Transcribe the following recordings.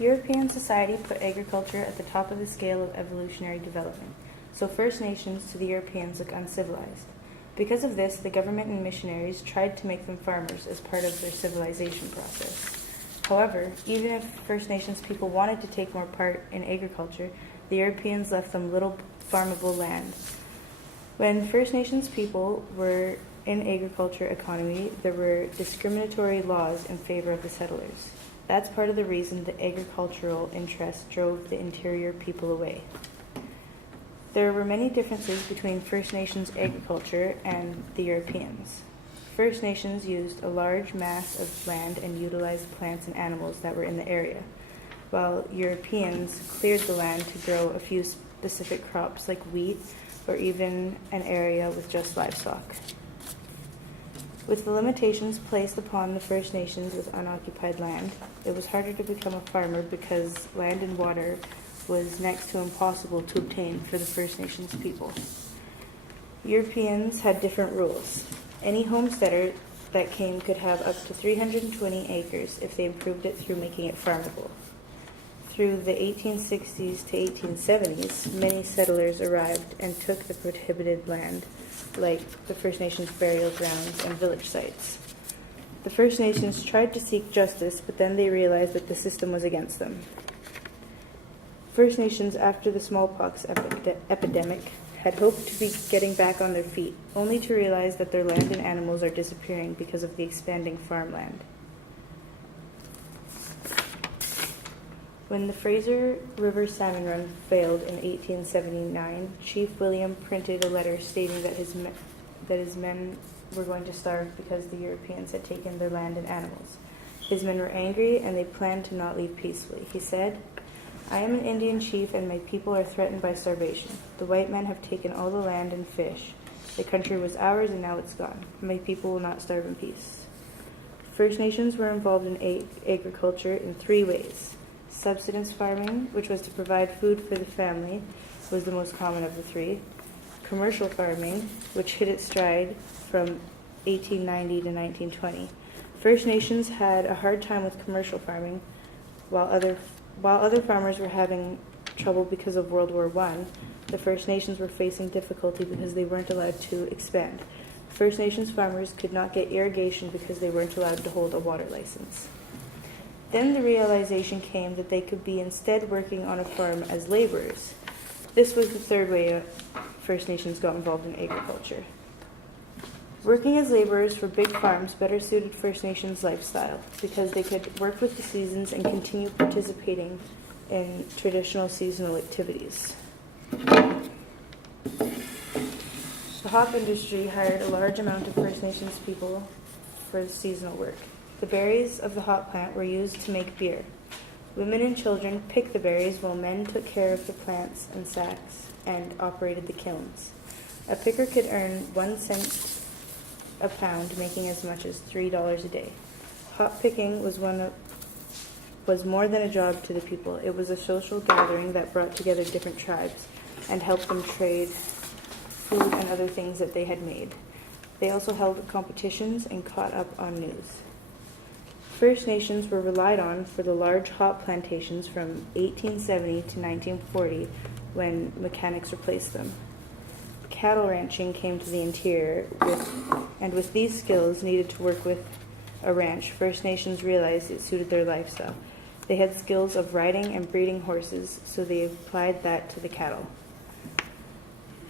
European society put agriculture at the top of the scale of evolutionary development, so First Nations to the Europeans look uncivilized. Because of this, the government and missionaries tried to make them farmers as part of their civilization process. However, even if First Nations people wanted to take more part in agriculture, the Europeans left them little farmable land. When First Nations people were in agriculture economy, there were discriminatory laws in favor of the settlers. That's part of the reason the agricultural interest drove the interior people away. There were many differences between First Nations agriculture and the Europeans. First Nations used a large mass of land and utilized plants and animals that were in the area, while Europeans cleared the land to grow a few specific crops like wheat or even an area with just livestock. With the limitations placed upon the First Nations with unoccupied land, it was harder to become a farmer because land and water was next to impossible to obtain for the First Nations people. Europeans had different rules. Any homesteader that came could have up to 320 acres if they improved it through making it farmable. Through the 1860s to 1870s, many settlers arrived and took the prohibited land, like the First Nations burial grounds and village sites. The First Nations tried to seek justice, but then they realized that the system was against them. First Nations, after the smallpox epidemic, had hoped to be getting back on their feet, only to realize that their land and animals are disappearing because of the expanding farmland. When the Fraser River salmon run failed in 1879, Chief William printed a letter stating that his men were going to starve because the Europeans had taken their land and animals. His men were angry and they planned to not leave peacefully. He said, "I am an Indian chief and my people are threatened by starvation. The white men have taken all the land and fish. The country was ours and now it's gone. My people will not starve in peace." First Nations were involved in agriculture in 3 ways. Subsistence farming, which was to provide food for the family, was the most common of the 3. Commercial farming, which hit its stride from 1890 to 1920. First Nations had a hard time with commercial farming, while other farmers were having trouble because of World War I, the First Nations were facing difficulty because they weren't allowed to expand. First Nations farmers could not get irrigation because they weren't allowed to hold a water license. Then the realization came that they could be instead working on a farm as laborers. This was the 3rd way First Nations got involved in agriculture. Working as laborers for big farms better suited First Nations' lifestyle because they could work with the seasons and continue participating in traditional seasonal activities. The hop industry hired a large amount of First Nations people for seasonal work. The berries of the hop plant were used to make beer. Women and children picked the berries while men took care of the plants and sacks and operated the kilns. A picker could earn 1 cent a pound, making as much as $3 a day. Hop picking was more than a job to the people. It was a social gathering that brought together different tribes and helped them trade food and other things that they had made. They also held competitions and caught up on news. First Nations were relied on for the large hop plantations from 1870 to 1940 when mechanics replaced them. Cattle ranching came to the interior, with these skills needed to work with a ranch, First Nations realized it suited their lifestyle. They had skills of riding and breeding horses, so they applied that to the cattle.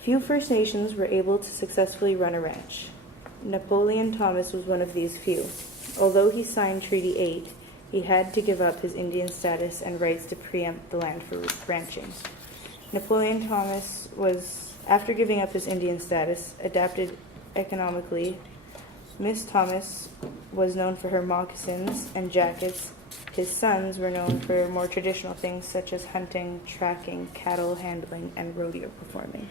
Few First Nations were able to successfully run a ranch. Napoleon Thomas was one of these few. Although he signed Treaty 8, he had to give up his Indian status and rights to preempt the land for ranching. Napoleon Thomas was, after giving up his Indian status, adapted economically. Miss Thomas was known for her moccasins and jackets. His sons were known for more traditional things such as hunting, tracking, cattle handling, and rodeo performing.